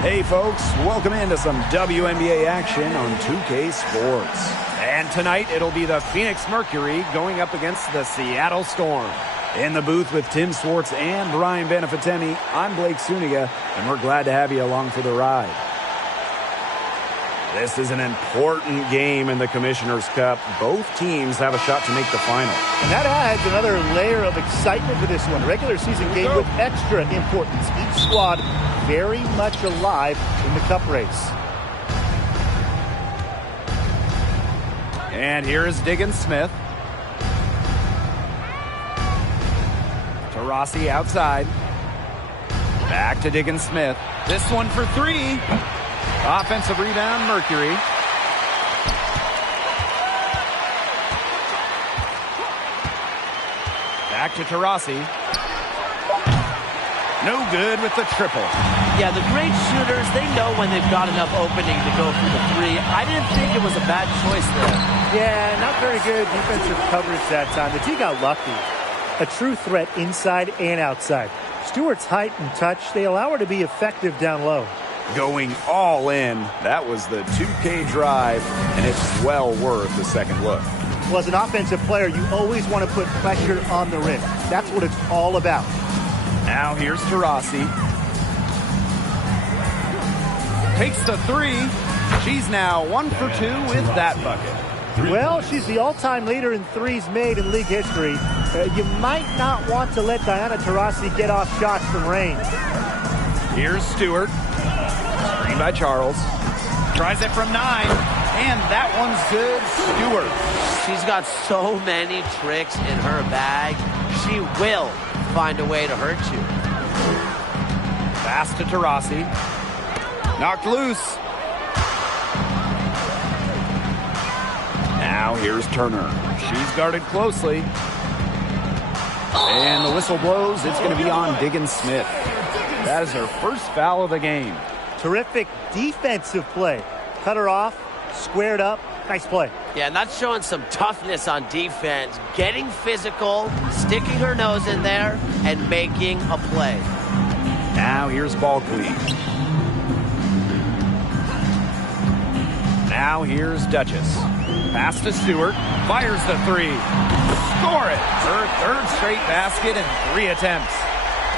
Hey folks, welcome into some WNBA action on 2K Sports. And tonight it'll be the Phoenix Mercury going up against the Seattle Storm. In the booth with Tim Swartz and Brian Benefatemi, I'm Blake Suniga, and we're glad to have you along for the ride. This is an important game in the Commissioner's Cup. Both teams have a shot to make the final. And that adds another layer of excitement for this one. Regular season game with extra importance. Each squad very much alive in the Cup race. And here is Diggins-Smith. To Rossi outside. Back to Diggins-Smith. This one for three. Offensive rebound, Mercury. Back to Taurasi. No good with the triple. Yeah, the great shooters, they know when they've got enough opening to go for the three. I didn't think it was a bad choice there. Yeah, not very good defensive coverage that time. The team got lucky. A true threat inside and outside. Stewart's height and touch, they allow her to be effective down low. Going all in. That was the 2K drive, and it's well worth the second look. Well, as an offensive player, you always want to put pressure on the rim. That's what it's all about. Now here's Taurasi. Takes the three. She's now 1 for 2 with that bucket. Well, she's the all-time leader in threes made in league history. You might not want to let Diana Taurasi get off shots from range. Here's Stewart. Screen by Charles. Tries it from 9. And that one's good. Stewart. She's got so many tricks in her bag. She will find a way to hurt you. Pass to Taurasi. Knocked loose. Now here's Turner. She's guarded closely. And the whistle blows. It's going to be on Diggins-Smith. That is her first foul of the game. Terrific defensive play. Cut her off, squared up. Nice play. Yeah, and that's showing some toughness on defense. Getting physical, sticking her nose in there, and making a play. Now here's Ball Queen. Now here's Duchess. Pass to Stewart. Fires the three. Score it. Her third straight basket in 3 attempts.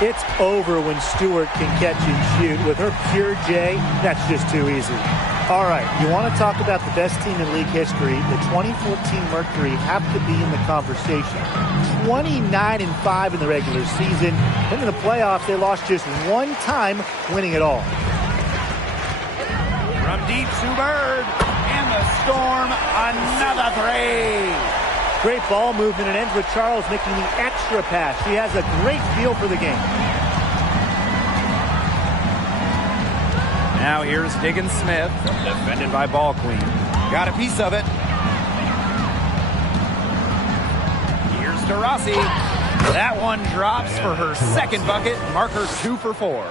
It's over when Stewart can catch and shoot. With her pure J, that's just too easy. All right, you want to talk about the best team in league history. The 2014 Mercury have to be in the conversation. 29-5 in the regular season. Then in the playoffs, they lost just one time, winning it all. From deep, Sue Bird. And the Storm, another three. Great ball movement and ends with Charles making the extra pass. She has a great feel for the game. Now here's Diggins-Smith, defended by Ball Queen. Got a piece of it. Here's Taurasi. That one drops for her second bucket. Marker 2 for 4.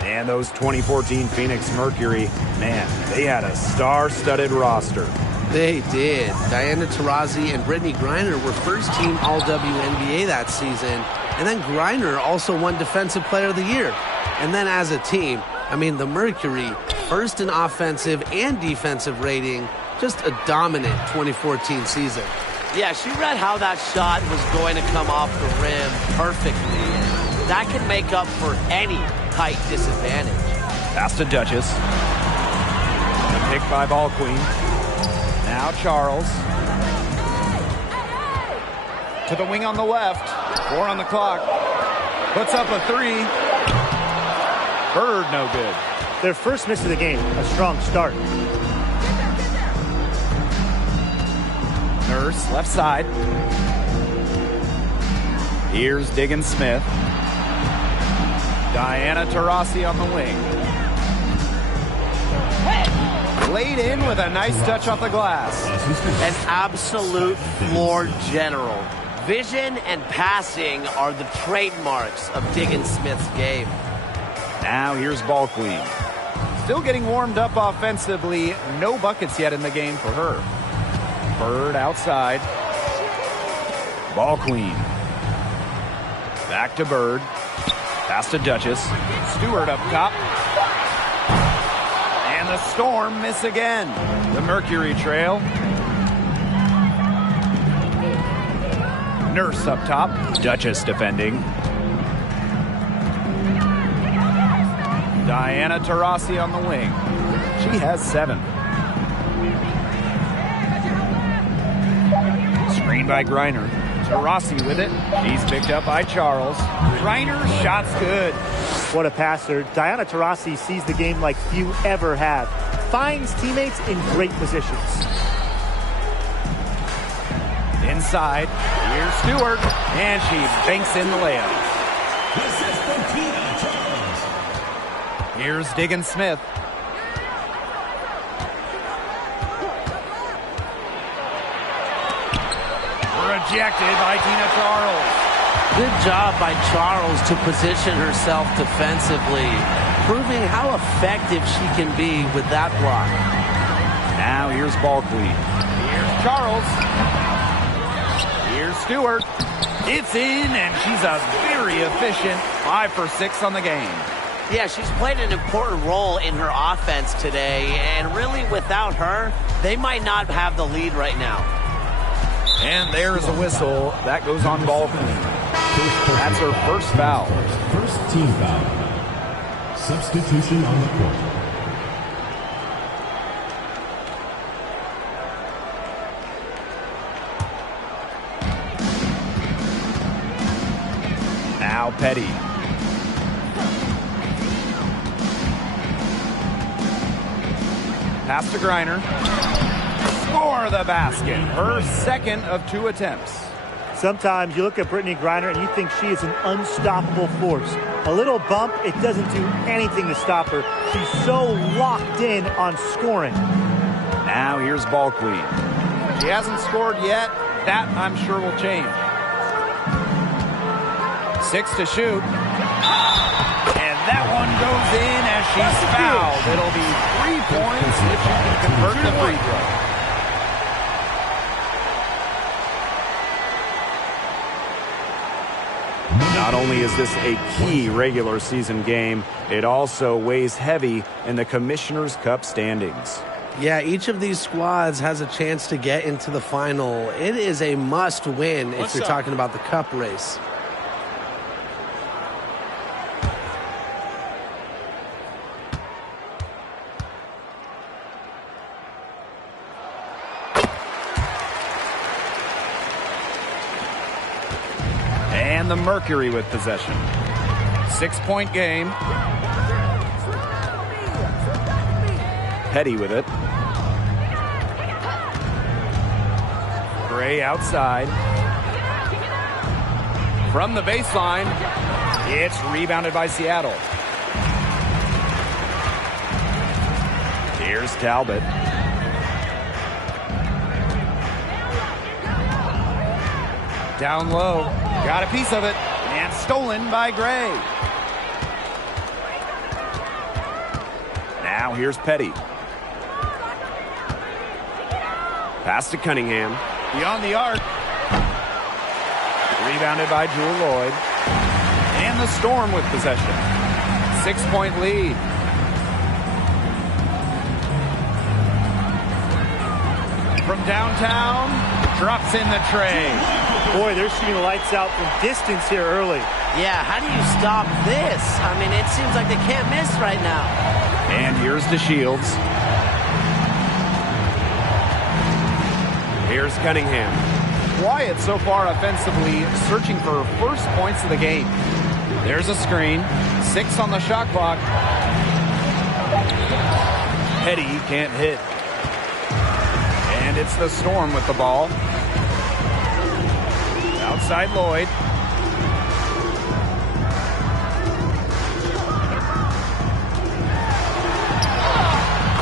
And those 2014 Phoenix Mercury, man, they had a star-studded roster. They did. Diana Taurasi and Brittany Griner were first-team All-WNBA that season. And then Griner also won Defensive Player of the Year. And then as a team, I mean, the Mercury, first in offensive and defensive rating, just a dominant 2014 season. Yeah, she read how that shot was going to come off the rim perfectly. And that can make up for any height disadvantage. Pass to Duchess. The pick by Ball Queen. Now Charles. To the wing on the left. 4 on the clock. Puts up a 3. Bird, no good. Their first miss of the game, a strong start. Nurse, left side. Here's Diggins-Smith. Diana Taurasi on the wing. Laid in with a nice touch off the glass. An absolute floor general. Vision and passing are the trademarks of Diggins-Smith's game. Now here's Ball Queen. Still getting warmed up offensively. No buckets yet in the game for her. Bird outside. Ball Queen. Back to Bird. Pass to Duchess. Stewart up top. And the Storm miss again. The Mercury trail. Nurse up top. Duchess defending. Diana Taurasi on the wing. She has 7. Screen by Griner. Taurasi with it. She's picked up by Charles. Griner, shot's good. What a passer. Diana Taurasi sees the game like few ever have. Finds teammates in great positions. Inside. Here's Stewart. And she banks in the layup. Here's Diggin Smith. Rejected by Tina Charles. Good job by Charles to position herself defensively, proving how effective she can be with that block. Now here's ball queen. Here's Charles. Here's Stewart. It's in, and she's a very efficient 5 for 6 on the game. Yeah, she's played an important role in her offense today, and really without her, they might not have the lead right now. And there's a whistle. That goes on ball queen. That's her first foul. First team foul. Substitution on the court. Now Petty. Pass to Griner. For the basket. Her second of 2 attempts. Sometimes you look at Brittany Griner and you think she is an unstoppable force. A little bump, it doesn't do anything to stop her. She's so locked in on scoring. Now here's ball queen. She hasn't scored yet. That, I'm sure, will change. 6 to shoot. And that one goes in as she's fouled. It'll be 3 points if she can convert the free throw. Not only is this a key regular season game, it also weighs heavy in the Commissioner's Cup standings. Yeah, each of these squads has a chance to get into the final. It is a must-win if you're talking about the Cup race. And the Mercury with possession. 6-point game. Petty with it. Gray outside. From the baseline, it's rebounded by Seattle. Here's Talbot. Down low. Got a piece of it. And stolen by Gray. Now here's Petty. Pass to Cunningham. Beyond the arc. Rebounded by Jewel Lloyd. And the Storm with possession. 6-point lead. From downtown, drops in the tray. Boy, they're shooting lights out from distance here early. Yeah, how do you stop this? I mean, it seems like they can't miss right now. And here's DeShields. Here's Cunningham. Quiet so far offensively, searching for first points of the game. There's a screen. 6 on the shot clock. Petty can't hit. And it's the Storm with the ball. Outside Lloyd.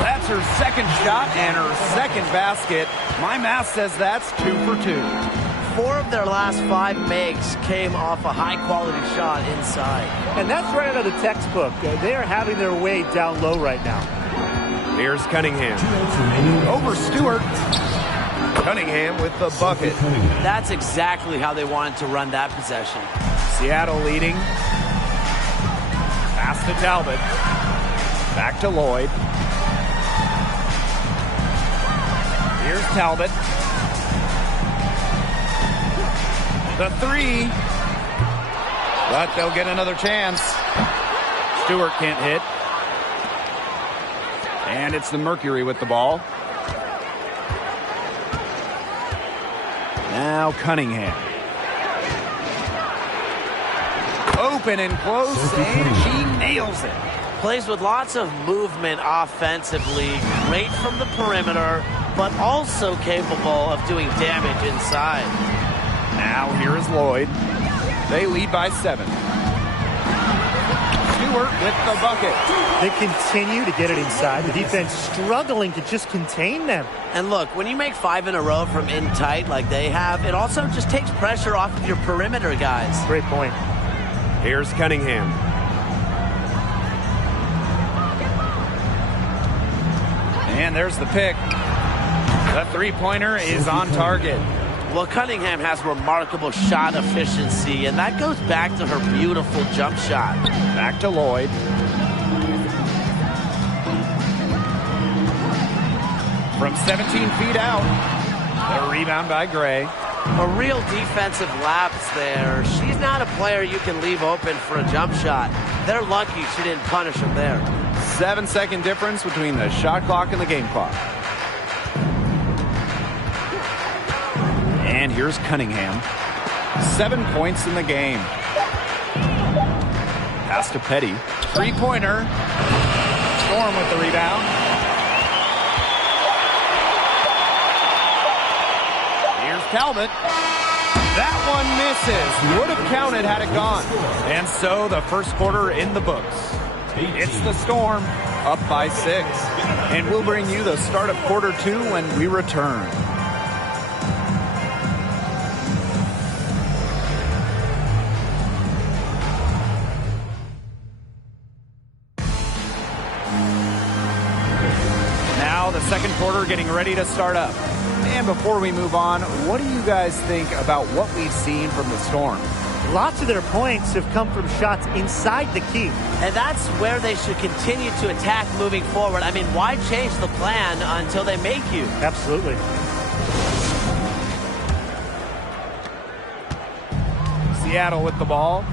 That's her second shot and her second basket. My math says that's 2 for 2. 4 of their last 5 makes came off a high-quality shot inside. And that's right out of the textbook. They are having their way down low right now. Here's Cunningham. Over Stewart. Cunningham with the bucket. That's exactly how they wanted to run that possession. Seattle leading. Pass to Talbot. Back to Lloyd. Here's Talbot. The three. But they'll get another chance. Stewart can't hit. And it's the Mercury with the ball. Now Cunningham. Open and close, and she nails it. Plays with lots of movement offensively, great from the perimeter, but also capable of doing damage inside. Now here is Lloyd. They lead by 7. Stewart with the bucket. They continue to get it inside. The defense struggling to just contain them. And look, when you make 5 in a row from in tight like they have, it also just takes pressure off of your perimeter guys. Great point. Here's Cunningham. And there's the pick. The three-pointer is on target. Well, Cunningham has remarkable shot efficiency, and that goes back to her beautiful jump shot. Back to Lloyd. From 17 feet out. The rebound by Gray. A real defensive lapse there. She's not a player you can leave open for a jump shot. They're lucky she didn't punish him there. 7-second difference between the shot clock and the game clock. And here's Cunningham. 7 points in the game. Pass to Petty. Three-pointer. Storm with the rebound. Here's Talbot. That one misses. Would have counted had it gone. And so the first quarter in the books. It's the Storm up by 6. And we'll bring you the start of quarter 2 when we return. Now the second quarter getting ready to start up. And before we move on, what do you guys think about what we've seen from the Storm? Lots of their points have come from shots inside the key. And that's where they should continue to attack moving forward. I mean, why change the plan until they make you? Absolutely. Seattle with the ball.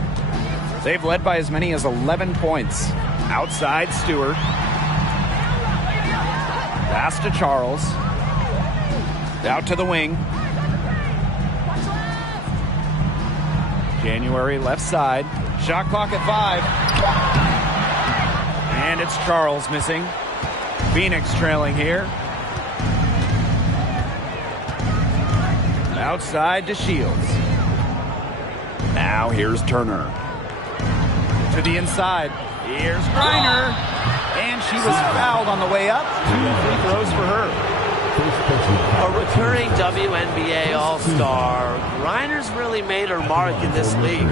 They've led by as many as 11 points. Outside, Stewart. Pass to Charles. Out to the wing. January left side. Shot clock at 5. And it's Charles missing. Phoenix trailing here. Outside to Shields. Now here's Turner. To the inside. Here's Griner. And she was fouled on the way up. 2 free throws for her. A recurring WNBA All-Star. Griner's really made her mark in this league.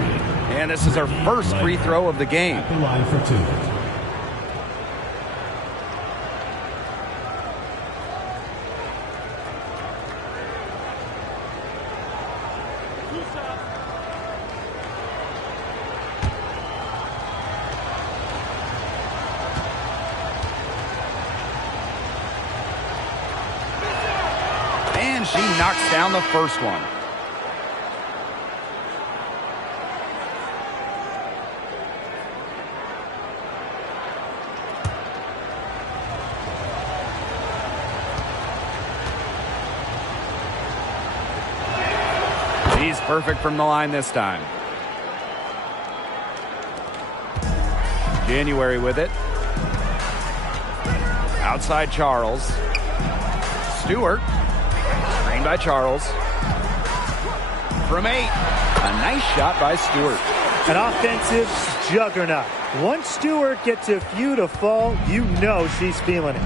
And this is her first free throw of the game. At the line for 2. And she knocks down the first one. She's perfect from the line this time. January with it. Outside Charles. Stewart. Screened by Charles. From 8. A nice shot by Stewart. An offensive juggernaut. Once Stewart gets a few to fall, you know she's feeling it.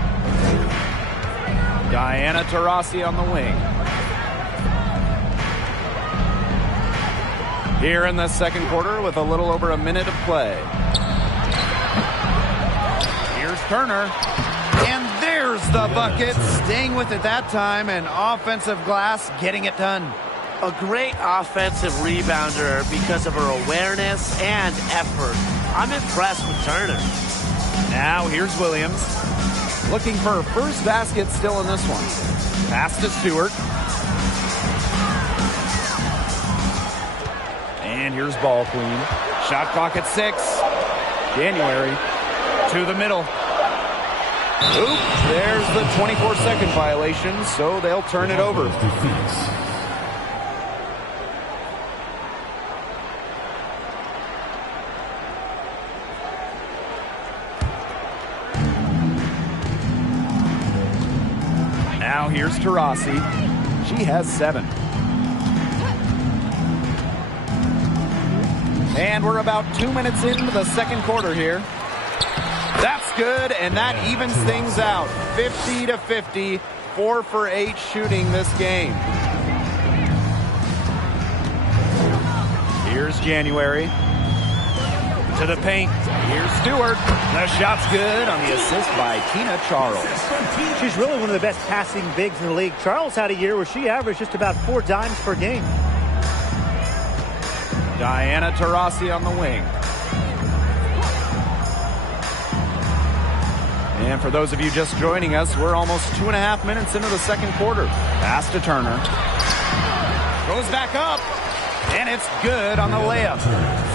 Diana Taurasi on the wing. Here in the second quarter with a little over a minute of play. Here's Turner. And there's the bucket. Staying with it that time. And offensive glass getting it done. A great offensive rebounder because of her awareness and effort. I'm impressed with Turner. Now here's Williams. Looking for her first basket still in this one. Pass to Stewart. And here's ball queen. Shot clock at 6. January to the middle. Oop, there's the 24-second violation, so they'll turn it over. Now here's Taurasi. She has 7. And we're about 2 minutes into the second quarter here. That's good, and that evens things out. 50-50, 4 for 8 shooting this game. Here's January. To the paint. Here's Stewart. The shot's good on the assist by Tina Charles. She's really one of the best passing bigs in the league. Charles had a year where she averaged just about 4 dimes per game. Diana Taurasi on the wing. And for those of you just joining us, we're almost 2.5 minutes into the second quarter. Pass to Turner. Goes back up. And it's good on the layup.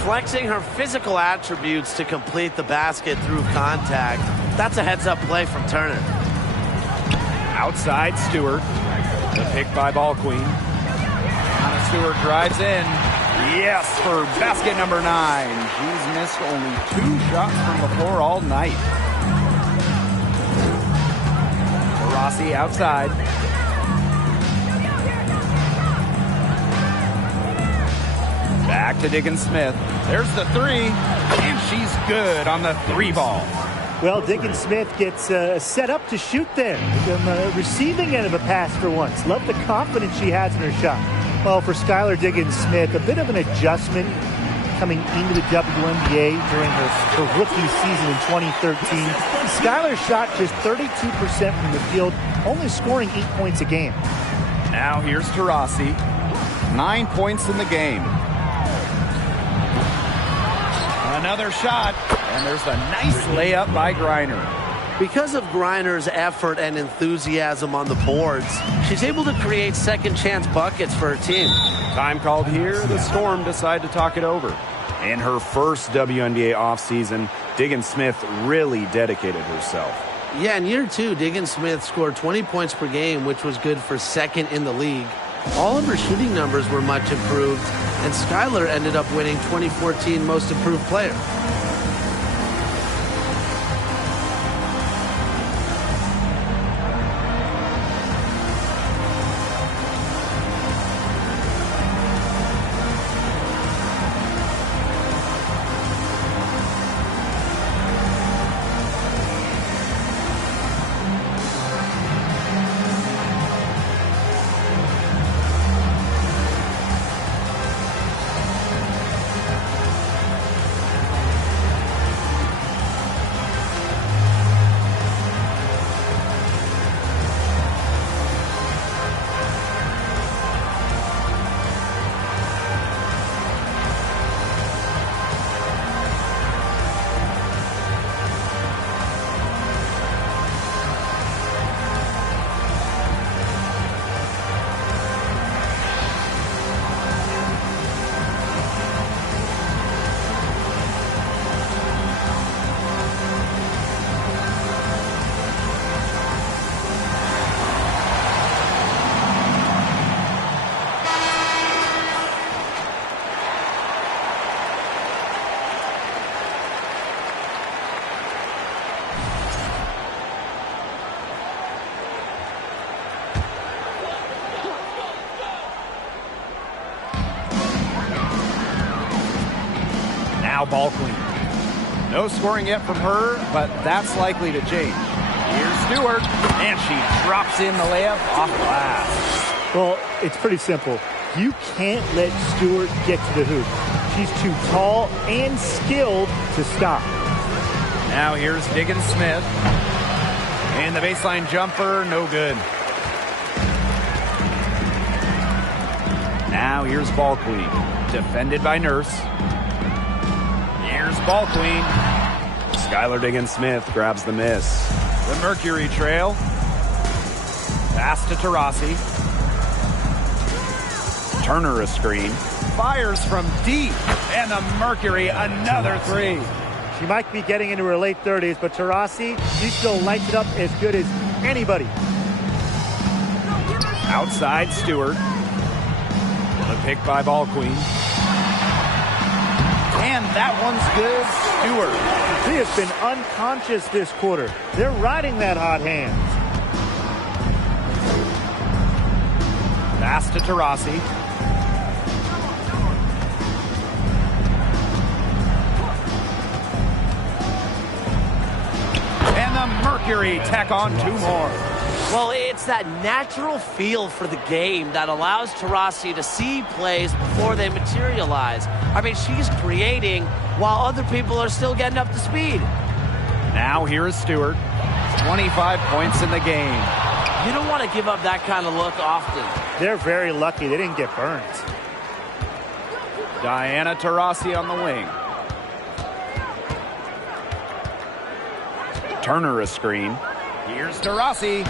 Flexing her physical attributes to complete the basket through contact. That's a heads-up play from Turner. Outside Stewart. The pick by ball queen. Anna Stewart drives in. Yes, for basket number 9. She's missed only 2 shots from the floor all night. Rossi outside. Back to Diggins Smith. There's the 3, and she's good on the 3 ball. Well, Diggins Smith gets set up to shoot there. Receiving end of a pass for once. Love the confidence she has in her shot. Well, for Skylar Diggins Smith, a bit of an adjustment coming into the WNBA during her rookie season in 2013. Skylar shot just 32% from the field, only scoring 8 points a game. Now here's Taurasi. 9 points in the game. Another shot, and there's a nice layup by Griner. Because of Griner's effort and enthusiasm on the boards, she's able to create second-chance buckets for her team. Time called here. The Storm decide to talk it over. In her first WNBA offseason, Diggins Smith really dedicated herself. Yeah, in year 2, Diggins Smith scored 20 points per game, which was good for second in the league. All of her shooting numbers were much improved, and Skylar ended up winning 2014 Most Improved Player. Now ball queen. No scoring yet from her, but that's likely to change. Here's Stewart, and she drops in the layup off glass. Well, it's pretty simple. You can't let Stewart get to the hoop. She's too tall and skilled to stop. Now here's Diggins Smith. And the baseline jumper, no good. Now here's ball queen. Defended by Nurse. Here's ball queen. Skylar Diggins Smith grabs the miss. The Mercury trail. Pass to Taurasi. Turner a screen. Fires from deep. And the Mercury, another three. She might be getting into her late 30s, but Taurasi, she still lights it up as good as anybody. Outside Stewart. The pick by Ball Queen. And that one's good. Stewart. She has been unconscious this quarter. They're riding that hot hand. Pass to Taurasi. And the Mercury tack on two more. Well, it's that natural feel for the game that allows Taurasi to see plays before they materialize. I mean, she's creating while other people are still getting up to speed. Now here is Stewart. 25 points in the game. You don't want to give up that kind of look often. They're very lucky they didn't get burned. Diana Taurasi on the wing. Turner a screen. Here's Taurasi.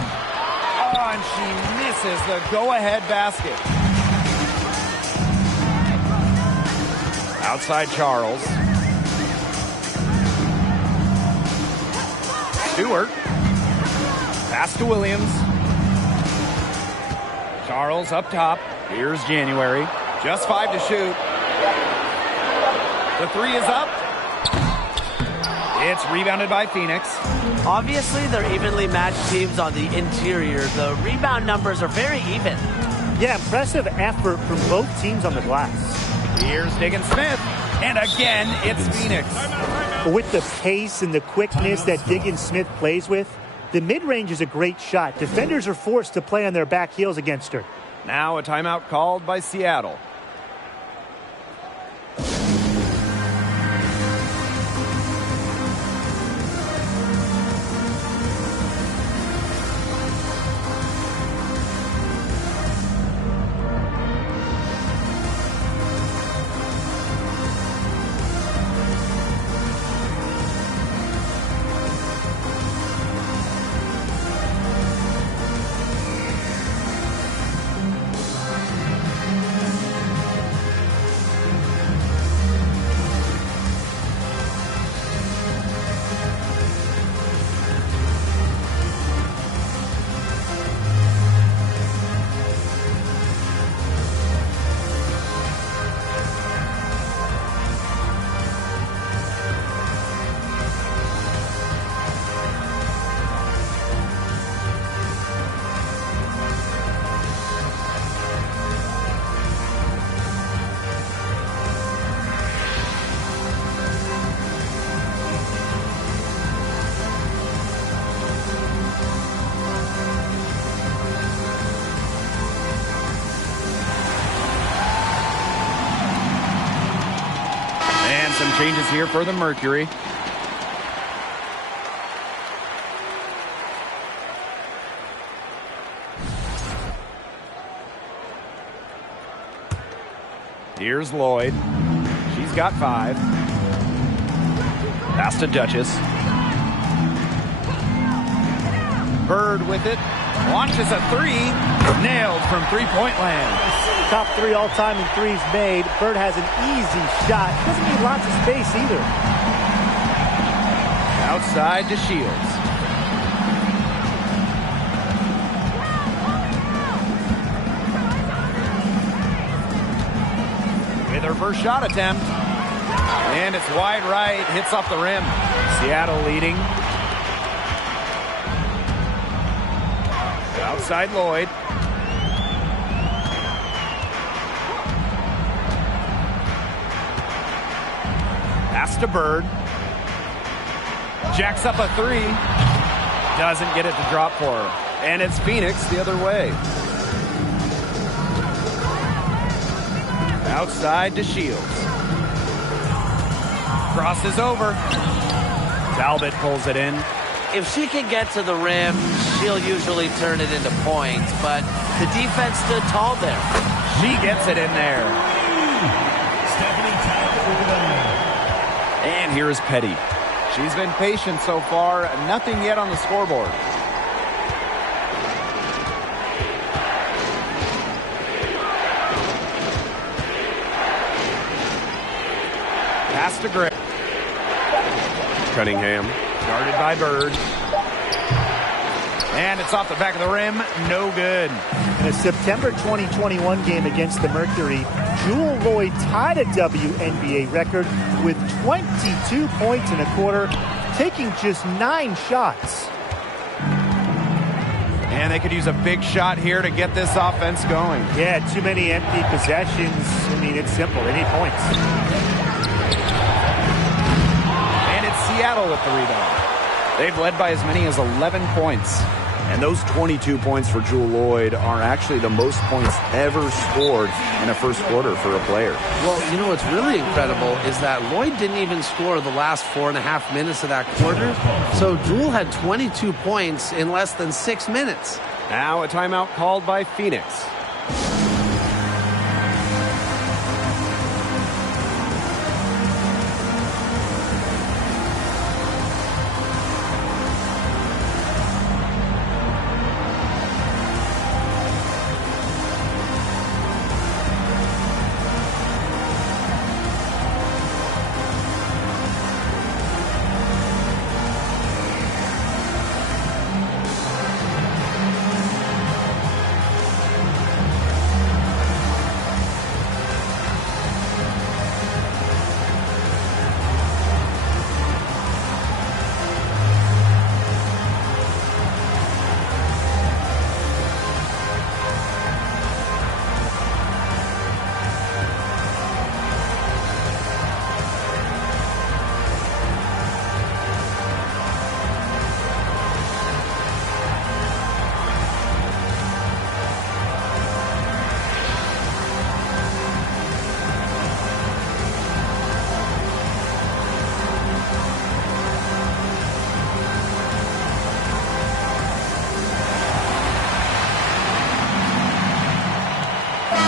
Oh, and she misses the go-ahead basket. Outside Charles. Stewart. Pass to Williams. Charles up top. Here's January. Just 5 to shoot. The three is up. It's rebounded by Phoenix. Obviously, they're evenly matched teams on the interior. The rebound numbers are very even. Yeah, impressive effort from both teams on the glass. Here's Diggins Smith. And again, it's Phoenix. With the pace and the quickness that Diggins Smith plays with, the mid-range is a great shot. Defenders are forced to play on their back heels against her. Now a timeout called by Seattle. Some changes here for the Mercury. Here's Lloyd. She's got 5. Pass to Duchess. Bird with it. Launches a 3. Nailed from three-point land. Top 3 all-time in threes made. Bird has an easy shot. Doesn't need lots of space either. Outside to Shields. With her first shot attempt. And it's wide right. Hits off the rim. Seattle leading. Outside Lloyd. Pass to Bird. Jacks up a 3. Doesn't get it to drop for her. And it's Phoenix the other way. Outside to Shields. Crosses over. Talbot pulls it in. If she can get to the rim, she'll usually turn it into points, but the defense stood tall there. She gets it in there. And here's Petty. She's been patient so far. Nothing yet on the scoreboard. to Gray. Cunningham, guarded by Bird. And it's off the back of the rim. No good. In a September 2021 game against the Mercury, Jewel Lloyd tied a WNBA record with 22 points in a quarter, taking just 9 shots. And they could use a big shot here to get this offense going. Yeah, too many empty possessions. I mean, it's simple. They need points. And it's Seattle with the rebound. They've led by as many as 11 points. And those 22 points for Jewel Lloyd are actually the most points ever scored in a first quarter for a player. Well, you know what's really incredible is that Lloyd didn't even score the last 4.5 minutes of that quarter. So Jewel had 22 points in less than 6 minutes. Now a timeout called by Phoenix.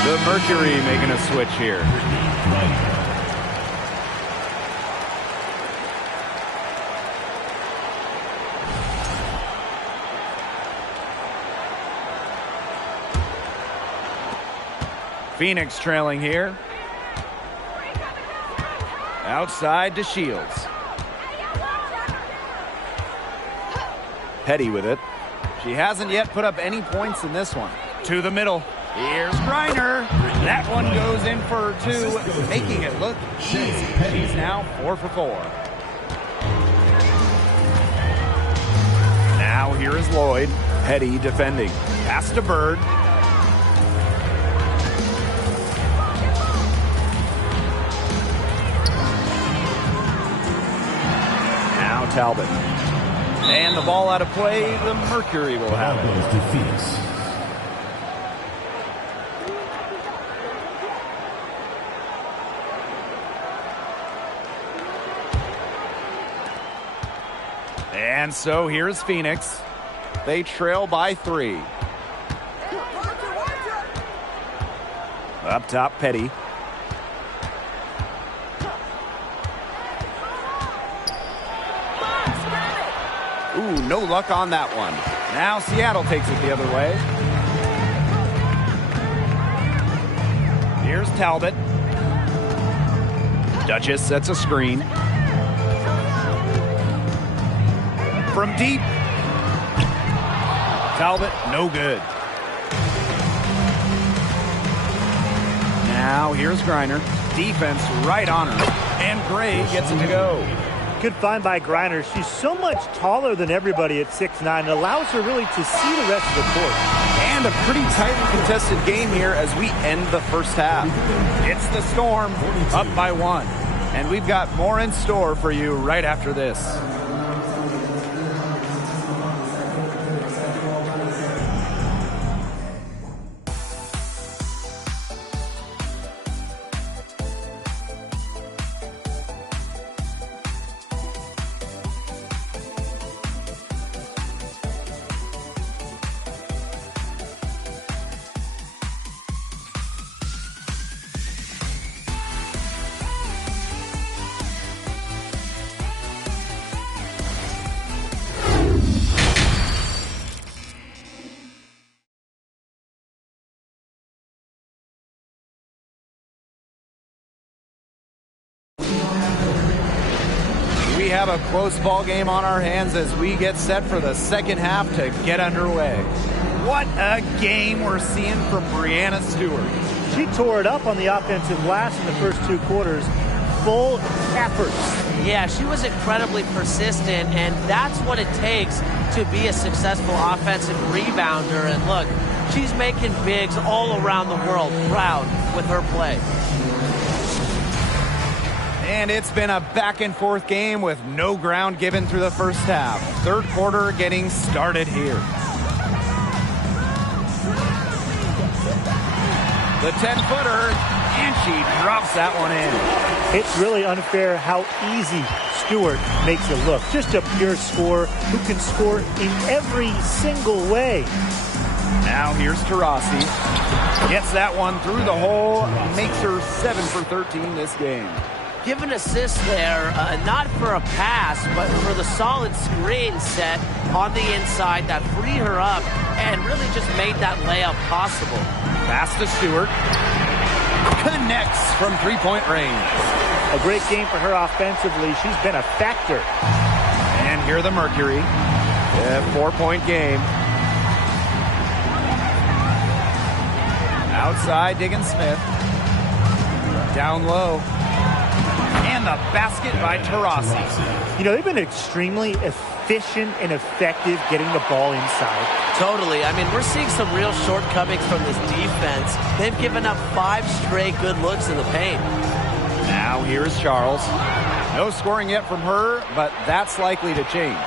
The Mercury making a switch here. Phoenix trailing here. Outside to Shields. Petty with it. She hasn't yet put up any points in this one. To the middle. Here's Griner. That one goes in for 2, making it look easy. She's now 4 for 4. Now here is Lloyd. Petty defending. Pass to Bird. Now Talbot. And the ball out of play. The Mercury will have it. Goes to Phoenix. And so here's Phoenix. They trail by 3. Up top, Petty. Ooh, no luck on that one. Now Seattle takes it the other way. Here's Talbot. Duchess sets a screen. From deep. Talbot, no good. Now here's Griner. Defense right on her. And Gray gets it to go. Good find by Griner. She's so much taller than everybody at 6'9". It allows her really to see the rest of the court. And a pretty tightly contested game here as we end the first half. It's the Storm up by 1. And we've got more in store for you right after this. we have a close ball game on our hands as we get set for the second half to get underway. What a game we're seeing from Breanna Stewart. She tore it up on the offensive glass in the first 2 quarters. Full effort. Yeah, she was incredibly persistent, and that's what it takes to be a successful offensive rebounder. And look, she's making bigs all around the world proud with her play. And it's been a back-and-forth game with no ground given through the first half. Third quarter getting started here. The 10-footer, and she drops that one in. It's really unfair how easy Stewart makes it look. Just a pure scorer who can score in every single way. Now here's Taurasi. Gets that one through the hole, makes her 7 for 13 this game. Give an assist there, not for a pass, but for the solid screen set on the inside that freed her up and really just made that layup possible. Pass to Stewart. Connects from three-point range. A great game for her offensively. She's been a factor. And here the Mercury. A 4-point game. Outside, Diggins-Smith. Down low. And the basket by Taurasi. You know, they've been extremely efficient and effective getting the ball inside. Totally. I mean, we're seeing some real shortcomings from this defense. They've given up 5 straight good looks in the paint. Now here's Charles. No scoring yet from her, but that's likely to change.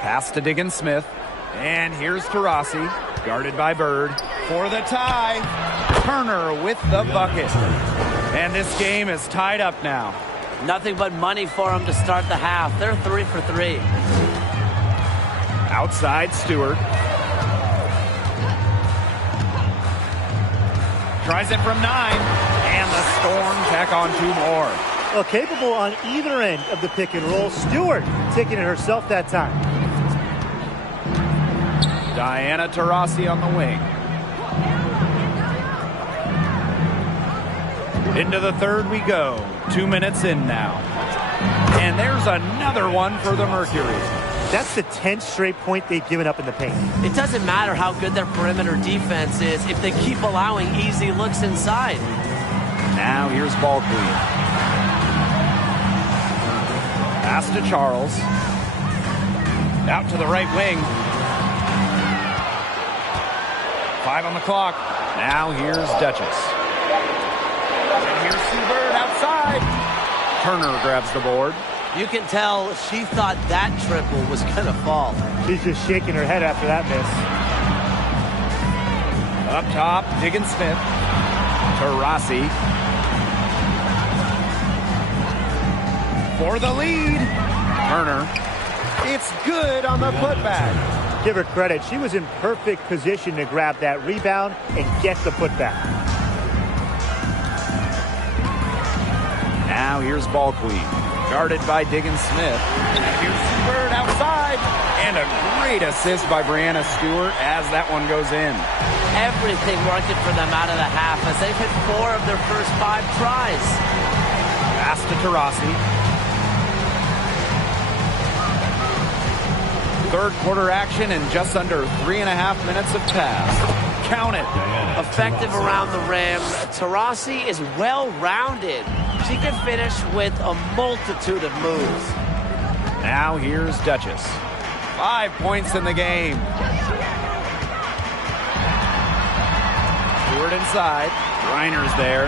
Pass to Diggins-Smith. And here's Taurasi, guarded by Bird. For the tie, Turner with the bucket. And this game is tied up now. Nothing but money for them to start the half. They're 3 for 3. Outside, Stewart. Tries it from 9. And the Storm tack on 2 more. Well, capable on either end of the pick and roll. Stewart taking it herself that time. Diana Taurasi on the wing. Into the third we go. 2 minutes in now. And there's another one for the Mercury. That's the 10th straight point they've given up in the paint. It doesn't matter how good their perimeter defense is if they keep allowing easy looks inside. Now here's ball queen. Pass to Charles. Out to the right wing. 5 on the clock. Now here's Duchess. And here's Sue Bird outside. Turner grabs the board. You can tell she thought that triple was going to fall. She's just shaking her head after that miss. Up top, Diggins-Smith. Taurasi. For the lead. Turner. It's good on the putback. Give her credit. She was in perfect position to grab that rebound and get the putback. Now here's ball queen. Guarded by Diggins-Smith. And here's Bird outside. And a great assist by Breanna Stewart as that one goes in. Everything working for them out of the half as they've hit 4 of their first 5 tries. Pass to Taurasi. Third quarter action and just under 3.5 minutes have passed. Count it. Effective around the rim. Taurasi is well-rounded. She can finish with a multitude of moves. Now here's Duchess. 5 points in the game. Stewart inside. Reiner's there.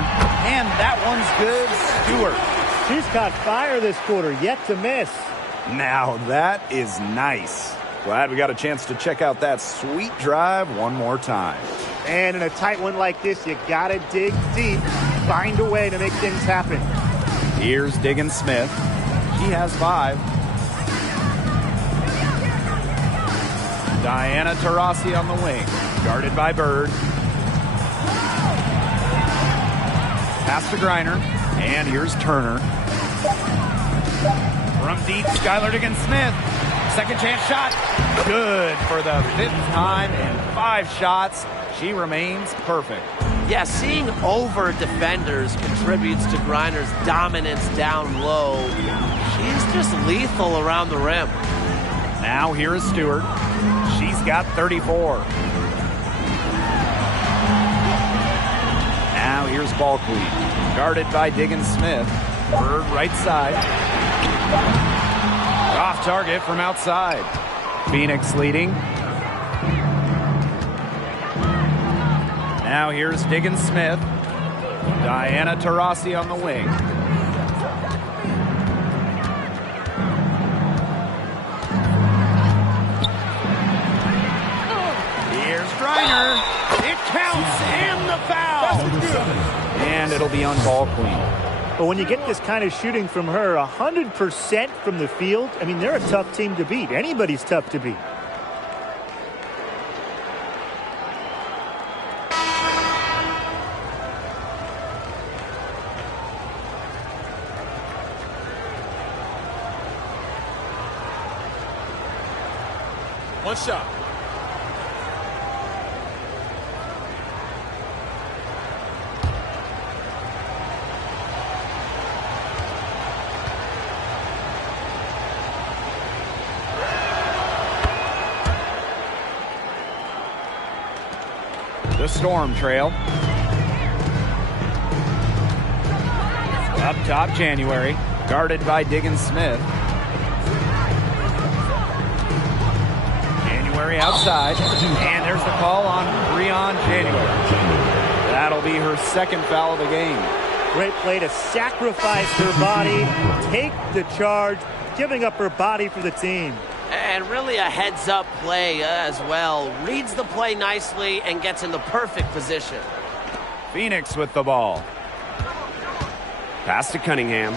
And that one's good. Stewart. She's caught fire this quarter, yet to miss. Now that is nice. Glad we got a chance to check out that sweet drive one more time. And in a tight one like this, you gotta dig deep, find a way to make things happen. Here's Diggins-Smith. She has 5. Diana Taurasi on the wing, guarded by Bird. Pass to Greiner, and here's Turner. From deep, Skylar Diggins-Smith. Second chance shot. Good for the 5th time in 5 shots. She remains perfect. Yeah, seeing over defenders contributes to Griner's dominance down low. She's just lethal around the rim. Now here is Stewart. She's got 34. Now here's Bulkley, guarded by Diggins Smith. Bird right side. Off target from outside. Phoenix leading. Now here's Diggins Smith. Diana Taurasi on the wing. Here's Griner. It counts and the foul. And it'll be on Bulkley. But when you get this kind of shooting from her, 100% from the field, I mean, they're a tough team to beat. Anybody's tough to beat. One shot. The Storm trail. Up top, January, guarded by Diggins Smith. January outside, and there's the call on Breon January. That'll be her second foul of the game. Great play to sacrifice her body, take the charge, giving up her body for the team. And really a heads-up play as well. Reads the play nicely and gets in the perfect position. Phoenix with the ball. Pass to Cunningham.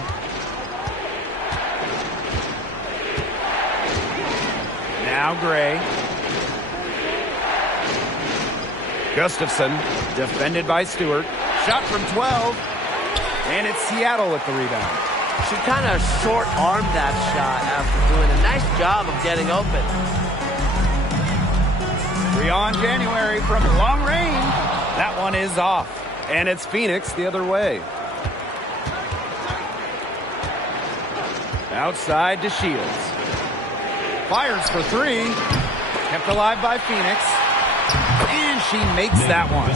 Now Gray. Gustafson, defended by Stewart. Shot from 12. And it's Seattle with the rebound. She kind of short-armed that shot after doing a nice job of getting open. Breon January from long range. That one is off. And it's Phoenix the other way. Outside to Shields. Fires for three. Kept alive by Phoenix. And she makes that one.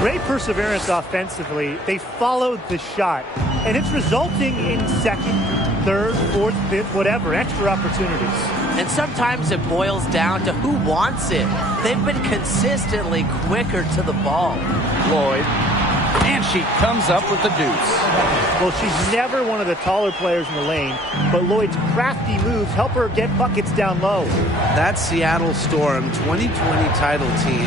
Great perseverance offensively. They followed the shot. And it's resulting in second, third, fourth, fifth, whatever, extra opportunities. And sometimes it boils down to who wants it. They've been consistently quicker to the ball. Lloyd. And she comes up with the deuce. Well, she's never one of the taller players in the lane, but Lloyd's crafty moves help her get buckets down low. That Seattle Storm 2020 title team,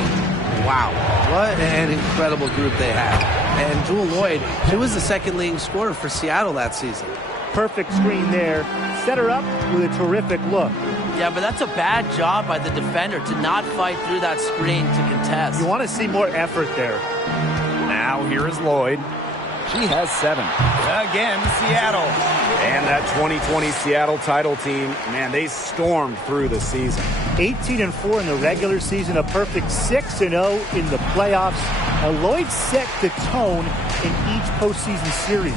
wow, what an incredible group they had. And Jewel Lloyd, she was the second leading scorer for Seattle that season. Perfect screen there. Set her up with a terrific look. Yeah, but that's a bad job by the defender to not fight through that screen to contest. You want to see more effort there. Now here is Lloyd. She has 7. Again, Seattle. And that 2020 Seattle title team, man, they stormed through the season. 18-4 in the regular season, a perfect 6-0 in the playoffs. Lloyd set the tone in each postseason series.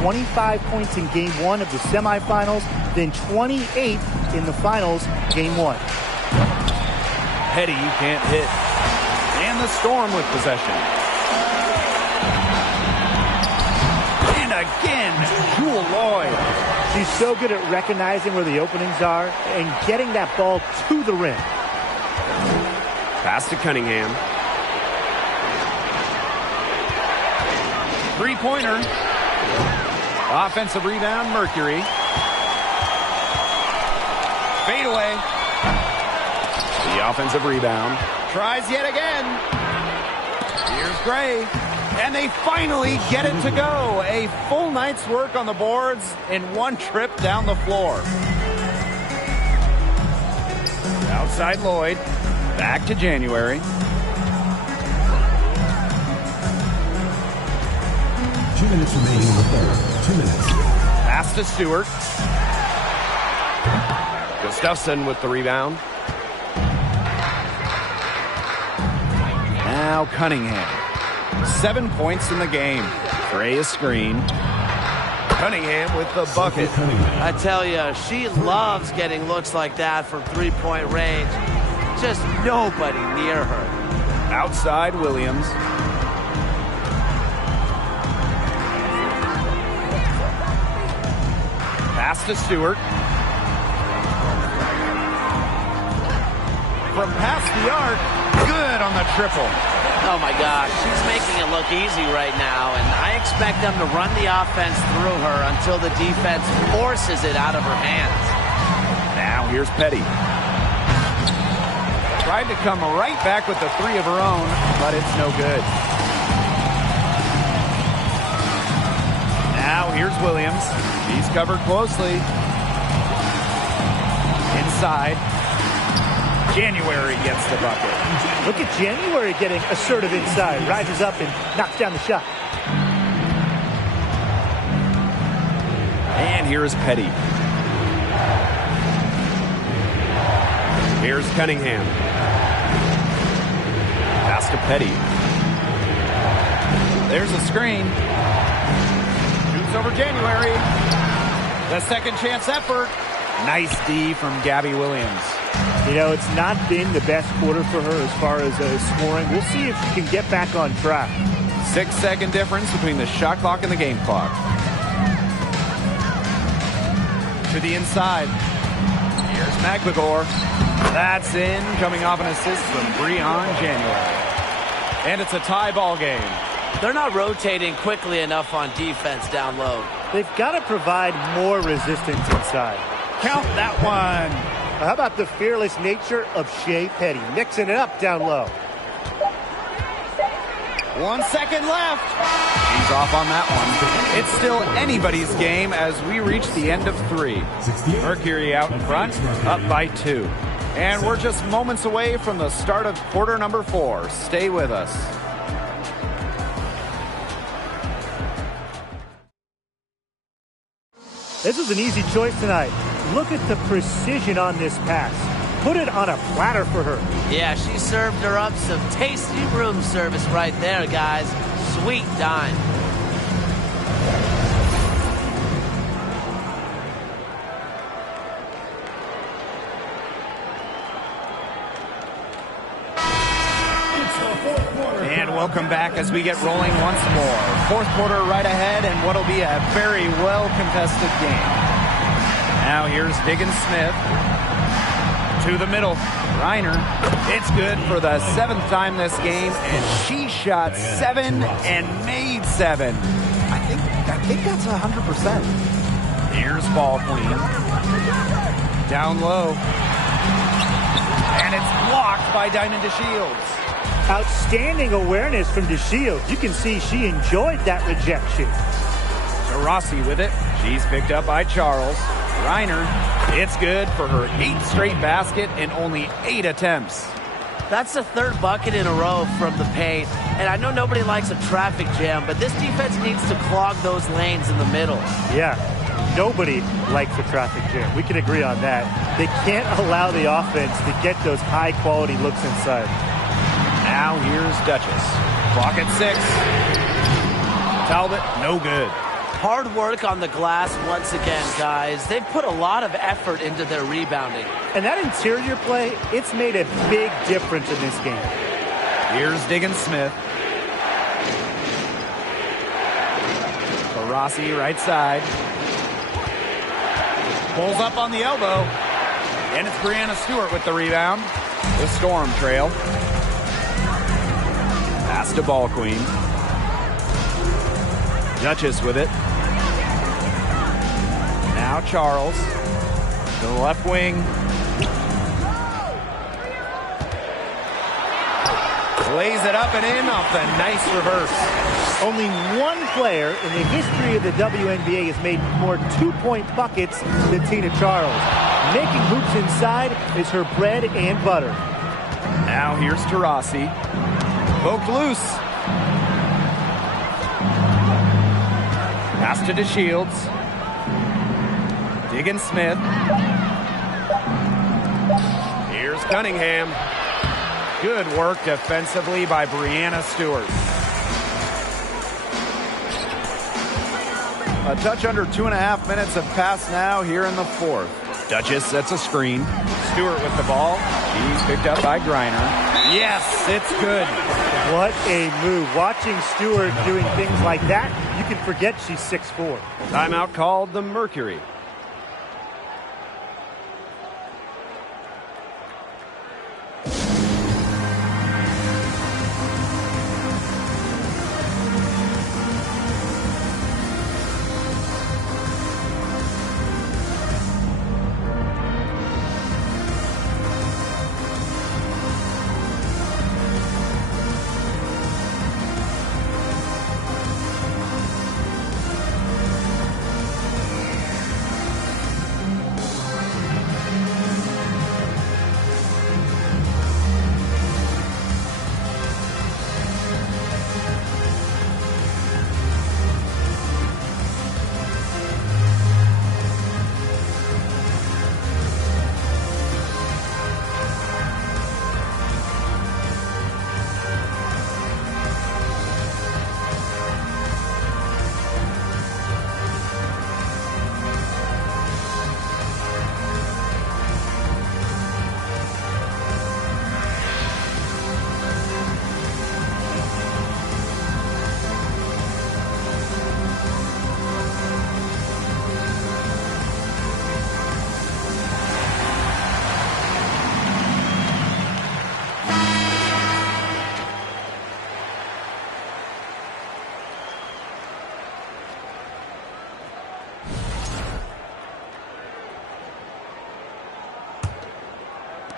25 points in Game 1 of the semifinals, then 28 in the finals, Game 1. Petty can't hit. And the Storm with possession. Again, Jewel Lloyd. She's so good at recognizing where the openings are and getting that ball to the rim. Pass to Cunningham. Three-pointer. Offensive rebound, Mercury. Fade away. The offensive rebound. Tries yet again. Here's Gray. And they finally get it to go. A full night's work on the boards in one trip down the floor. Outside Lloyd. Back to January. 2 minutes remaining in the third. 2 minutes. Pass to Stewart. Gustafson with the rebound. Now Cunningham. 7 points in the game. Trey a screen. Cunningham with the bucket. I tell you, she loves getting looks like that from three-point range. Just nobody near her. Outside Williams. Pass to Stewart. From past the arc, good on the triple. Oh my gosh, she's making it look easy right now, and I expect them to run the offense through her until the defense forces it out of her hands. Now here's Petty. Tried to come right back with the three of her own, but it's no good. Now here's Williams. He's covered closely. Inside. January gets the bucket. Look at January getting assertive inside. Rises up and knocks down the shot. And here's Petty. Here's Cunningham. Pass to Petty. There's a screen. Shoots over January. The second chance effort. Nice D from Gabby Williams. You know, it's not been the best quarter for her as far as scoring. We'll see if she can get back on track. 6-second difference between the shot clock and the game clock. To the inside. Here's Magbagor. That's in, coming off an assist from Breon January. And it's a tie ball game. They're not rotating quickly enough on defense down low. They've got to provide more resistance inside. Count that one. How about the fearless nature of Shea Petty, mixing it up down low. 1 second left. She's off on that one. It's still anybody's game as we reach the end of 3. Mercury out in front, up by 2. And we're just moments away from the start of quarter number 4. Stay with us. This was an easy choice tonight. Look at the precision on this pass. Put it on a platter for her. Yeah, she served her up some tasty room service right there, guys. Sweet dime. And welcome back as we get rolling once more. Fourth quarter right ahead and what'll be a very well-contested game. Now here's Diggins-Smith to the middle. Reiner, it's good for the 7th time this game, and she shot 7 and made 7. I think that's 100%. Here's Ball Queen. Down low. And it's blocked by Diamond DeShields. Outstanding awareness from DeShields. You can see she enjoyed that rejection. Rossi with it. She's picked up by Charles. Reiner, it's good for her 8th straight basket in only 8 attempts. That's the 3rd bucket in a row from the paint. And I know nobody likes a traffic jam, but this defense needs to clog those lanes in the middle. Yeah, nobody likes a traffic jam. We can agree on that. They can't allow the offense to get those high-quality looks inside. Now here's Duchess. Clock at 6. Talbot, no good. Hard work on the glass once again, guys. They've put a lot of effort into their rebounding. And that interior play, it's made a big difference in this game. Here's Diggins-Smith. Rossi, right side. Pulls up on the elbow. And it's Brianna Stewart with the rebound. The Storm trail. Pass to Ball Queen. Duchess with it. Now Charles to the left wing. Lays it up and in off the nice reverse. Only one player in the history of the WNBA has made more 2-point buckets than Tina Charles. Making hoops inside is her bread and butter. Now here's Taurasi. Poked loose. Pass to DeShields. Diggins-Smith. Here's Cunningham. Good work defensively by Brianna Stewart. A touch under 2.5 minutes have passed now here in the fourth. Duchess sets a screen. Stewart with the ball. She's picked up by Griner. Yes, it's good. What a move. Watching Stewart doing things like that, you can forget she's 6'4". Timeout called the Mercury.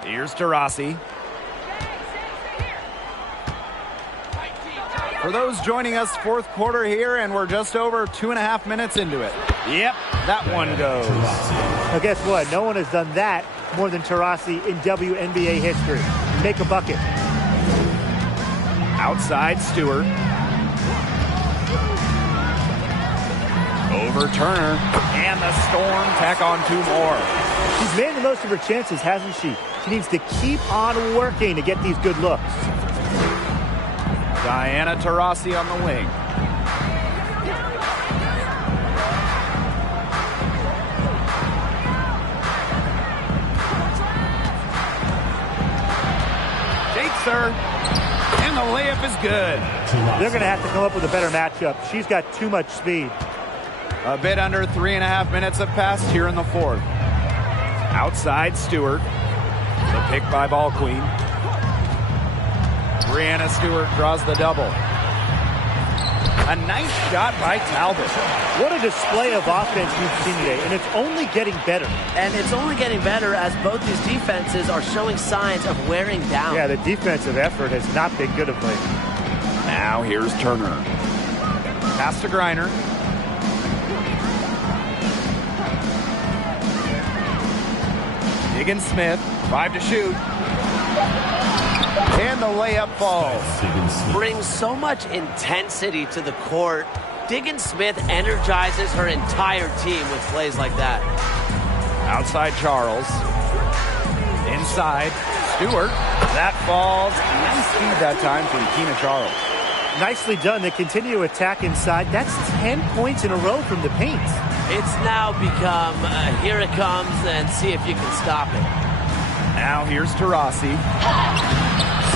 Here's Taurasi. For those joining us, fourth quarter here, and we're just over 2.5 minutes into it. Yep, that one goes. Now guess what? No one has done that more than Taurasi in WNBA history. Make a bucket. Outside Stewart. Over Turner. And the Storm tack on 2 more. She's made the most of her chances, hasn't she? She needs to keep on working to get these good looks. Diana Taurasi on the wing. Takes her. And the layup is good. They're going to have to come up with a better matchup. She's got too much speed. A bit under 3.5 minutes have passed here in the fourth. Outside Stewart. The pick by Ball Queen. Brianna Stewart draws the double. A nice shot by Talbot. What a display of offense we've seen today, and it's only getting better. And it's only getting better as both these defenses are showing signs of wearing down. Yeah, the defensive effort has not been good of late. Now here's Turner. Pass to Griner. Diggins Smith, 5 to shoot. And the layup falls. Brings so much intensity to the court. Diggins Smith energizes her entire team with plays like that. Outside Charles. Inside Stewart. That falls. Nice feed that time from Keena Charles. Nicely done. They continue to attack inside. That's 10 points in a row from the paint. It's now become, here it comes, and see if you can stop it. Now here's Taurasi.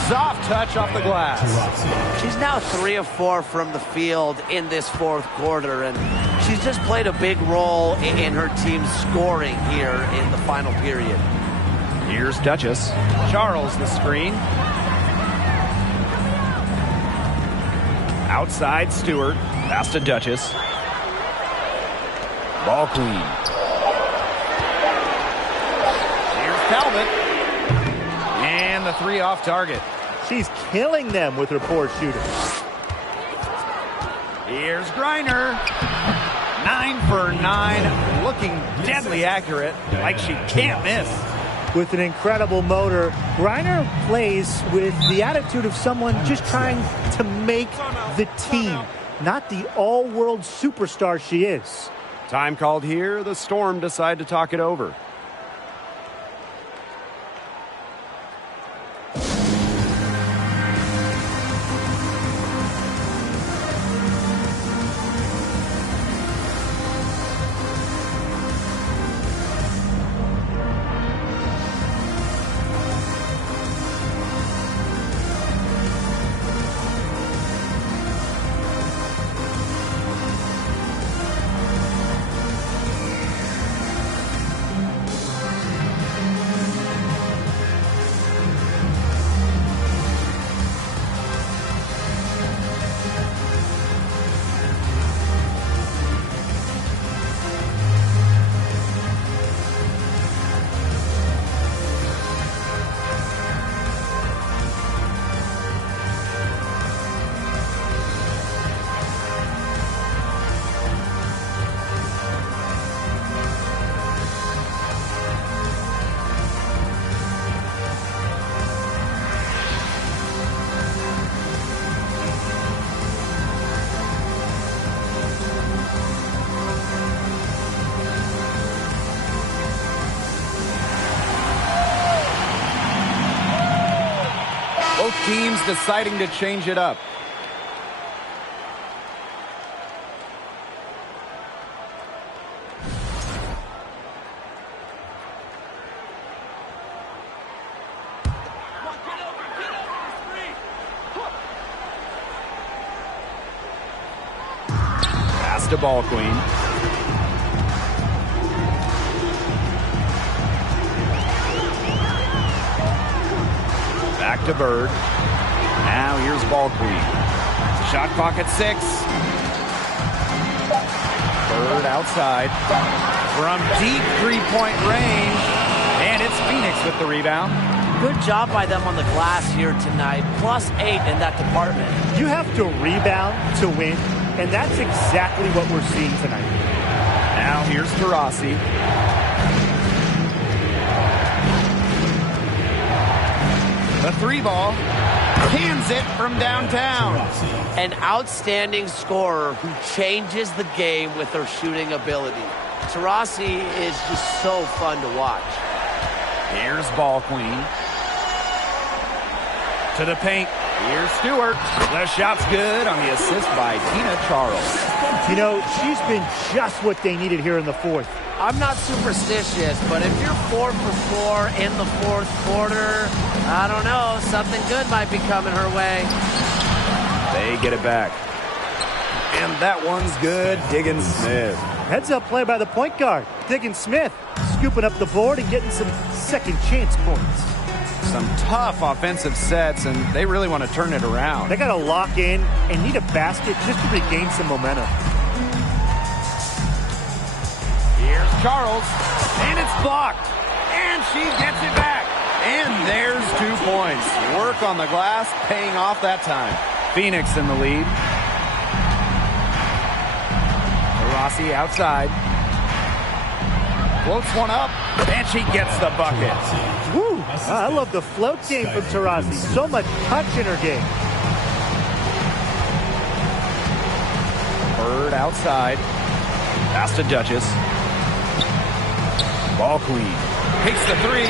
Soft touch off the glass. She's now 3 of 4 from the field in this fourth quarter, and she's just played a big role in her team's scoring here in the final period. Here's Duchess. Charles the screen. Outside Stewart. Pass to Duchess. Ball Queen. Here's Talbot. And the 3 off target. She's killing them with her poor shooting. Here's Griner. 9 for 9. Looking deadly accurate. Like she can't miss. With an incredible motor, Griner plays with the attitude of someone just trying to make the team, not the all-world superstar she is. Time called here. The Storm decide to talk it over. teams deciding to change it up. Pass to Ball Queen. Back to Bird. Now here's Ball Queen. Shot clock at 6. Bird outside. From deep three-point range. And it's Phoenix with the rebound. Good job by them on the glass here tonight. +8 in that department. You have to rebound to win, and that's exactly what we're seeing tonight. Now here's Taurasi. The 3-ball. Cans it from downtown. An outstanding scorer who changes the game with her shooting ability. Taurasi is just so fun to watch. Here's Ball Queen. To the paint. Here's Stewart. The shot's good on the assist by Tina Charles. You know, she's been just what they needed here in the fourth. I'm not superstitious, but if you're 4 for 4 in the fourth quarter, I don't know, something good might be coming her way. They get it back. And that one's good. Diggins Smith. Heads up play by the point guard, Diggins Smith, scooping up the board and getting some second chance points. Some tough offensive sets, and they really want to turn it around. They got to lock in and need a basket just to regain some momentum. Here's Charles, and it's blocked. And she gets it back. And there's 2 points. Work on the glass, paying off that time. Phoenix in the lead. Taurasi outside. Floats one up, and she gets the bucket. Woo! I love the float game from Taurasi. So much touch in her game. Bird outside. Pass to Duchess. Ball Queen. Takes the 3.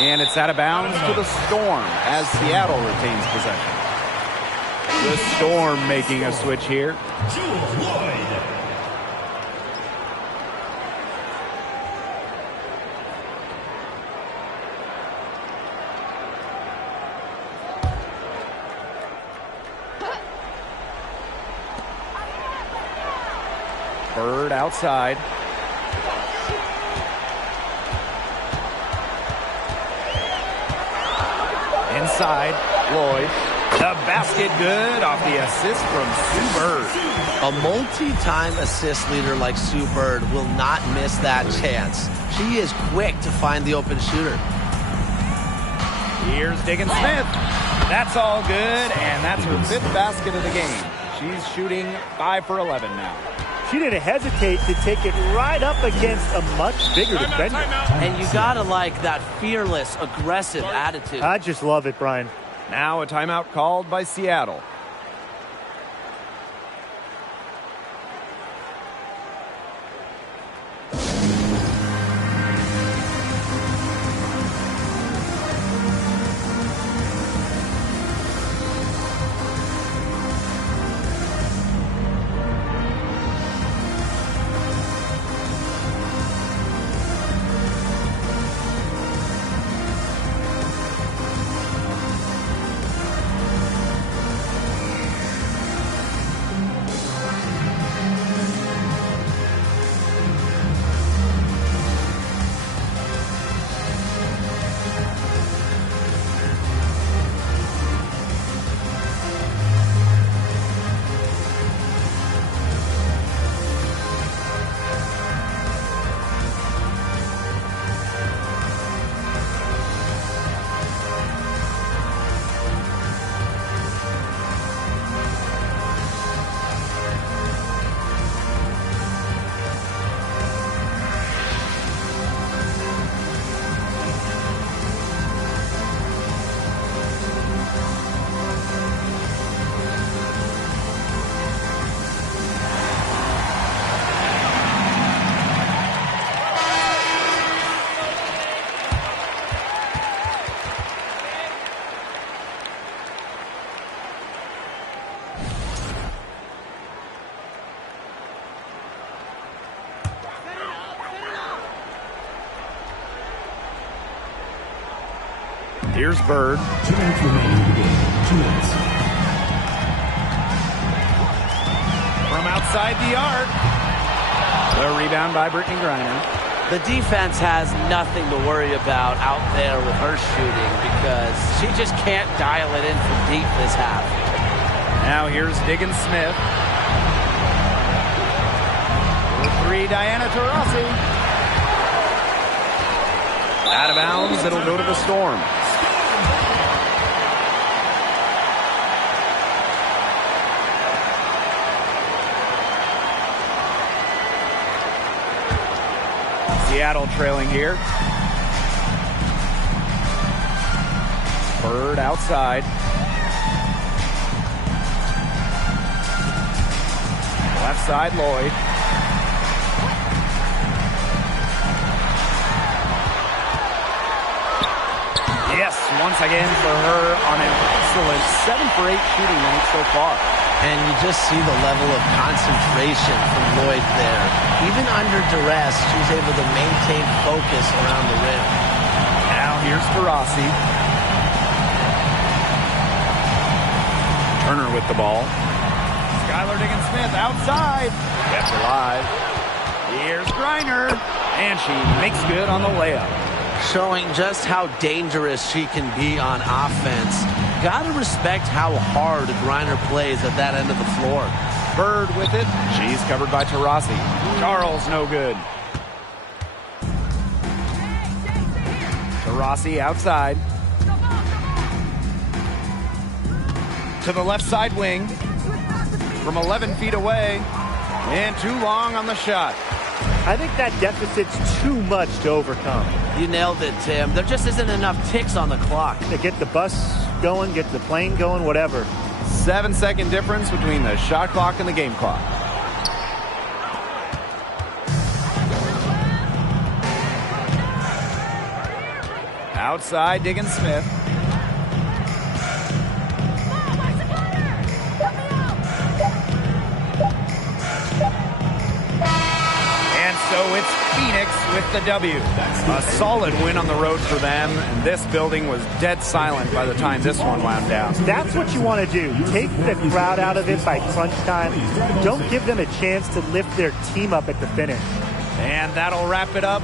And it's out of bounds to the Storm as Seattle retains possession. The Storm making a switch here. Bird outside. Inside, Lloyd. The basket good off the assist from Sue Bird. A multi-time assist leader like Sue Bird will not miss that chance. She is quick to find the open shooter. Here's Diggins Smith. That's all good, and that's her 5th basket of the game. She's shooting 5 for 11 now. She didn't hesitate to take it right up against a much bigger defender. And you gotta like that fearless, aggressive attitude. I just love it, Brian. Now a timeout called by Seattle. Here's Bird. 2 minutes remaining in the game. 2 minutes. From outside the arc. The rebound by Brittany Griner. The defense has nothing to worry about out there with her shooting because she just can't dial it in from deep this half. Now here's Diggins Smith. For 3, Diana Taurasi. Out of bounds, it'll go to the Storm. Seattle trailing here. Bird outside. Left side, Lloyd. Yes, once again for her on an excellent 7 for 8 shooting night so far. And you just see the level of concentration from Lloyd there. Even under duress, she's able to maintain focus around the rim. Now here's Taurasi. Turner with the ball. Skylar Diggins-Smith outside. Kept alive. Here's Griner. And she makes good on the layup. Showing just how dangerous she can be on offense. Gotta respect how hard Griner plays at that end of the floor. Bird with it. She's covered by Taurasi. Charles no good. Taurasi outside. To the left side wing. From 11 feet away. And too long on the shot. I think that deficit's too much to overcome. You nailed it, Tim. There just isn't enough ticks on the clock. To get the bus going, get the plane going, whatever. 7-second difference between the shot clock and the game clock. Outside, Diggins-Smith. And so it's Phoenix with the W. A solid win on the road for them, and this building was dead silent by the time this one wound down. That's what you want to do. Take the crowd out of it by crunch time. Don't give them a chance to lift their team up at the finish. And that'll wrap it up